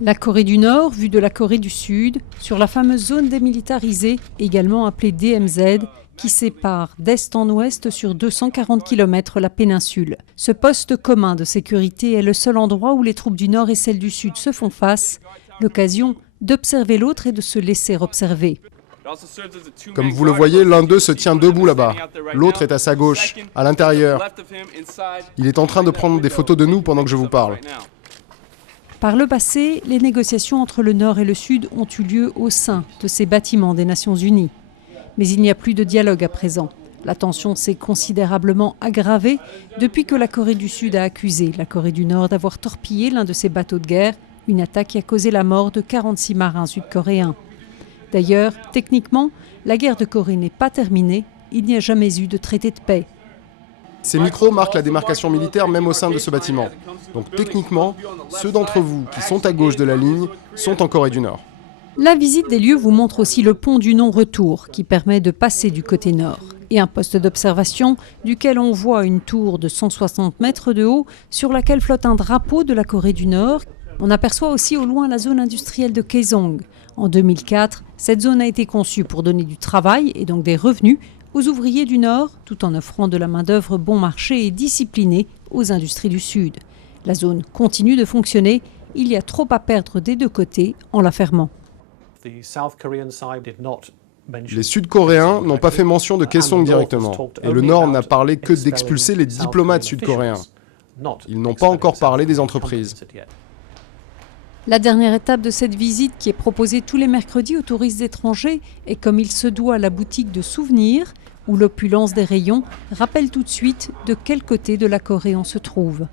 La Corée du Nord, vue de la Corée du Sud, sur la fameuse zone démilitarisée, également appelée DMZ, qui sépare d'est en ouest sur 240 km la péninsule. Ce poste commun de sécurité est le seul endroit où les troupes du Nord et celles du Sud se font face, l'occasion d'observer l'autre et de se laisser observer. Comme vous le voyez, l'un d'eux se tient debout là-bas. L'autre est à sa gauche, à l'intérieur. Il est en train de prendre des photos de nous pendant que je vous parle. Par le passé, les négociations entre le Nord et le Sud ont eu lieu au sein de ces bâtiments des Nations Unies. Mais il n'y a plus de dialogue à présent. La tension s'est considérablement aggravée depuis que la Corée du Sud a accusé la Corée du Nord d'avoir torpillé l'un de ses bateaux de guerre, une attaque qui a causé la mort de 46 marins sud-coréens. D'ailleurs, techniquement, la guerre de Corée n'est pas terminée, il n'y a jamais eu de traité de paix. Ces micros marquent la démarcation militaire même au sein de ce bâtiment. Donc techniquement, ceux d'entre vous qui sont à gauche de la ligne sont en Corée du Nord. La visite des lieux vous montre aussi le pont du non-retour qui permet de passer du côté nord et un poste d'observation duquel on voit une tour de 160 mètres de haut sur laquelle flotte un drapeau de la Corée du Nord. On aperçoit aussi au loin la zone industrielle de Kaesong. En 2004, cette zone a été conçue pour donner du travail et donc des revenus aux ouvriers du Nord, tout en offrant de la main-d'œuvre bon marché et disciplinée aux industries du Sud. La zone continue de fonctionner, il y a trop à perdre des deux côtés en la fermant. Les Sud-Coréens n'ont pas fait mention de Kaesong directement, et le Nord n'a parlé que d'expulser les diplomates sud-coréens. Ils n'ont pas encore parlé des entreprises. La dernière étape de cette visite, qui est proposée tous les mercredis aux touristes étrangers, est comme il se doit la boutique de souvenirs, où l'opulence des rayons rappelle tout de suite de quel côté de la Corée on se trouve.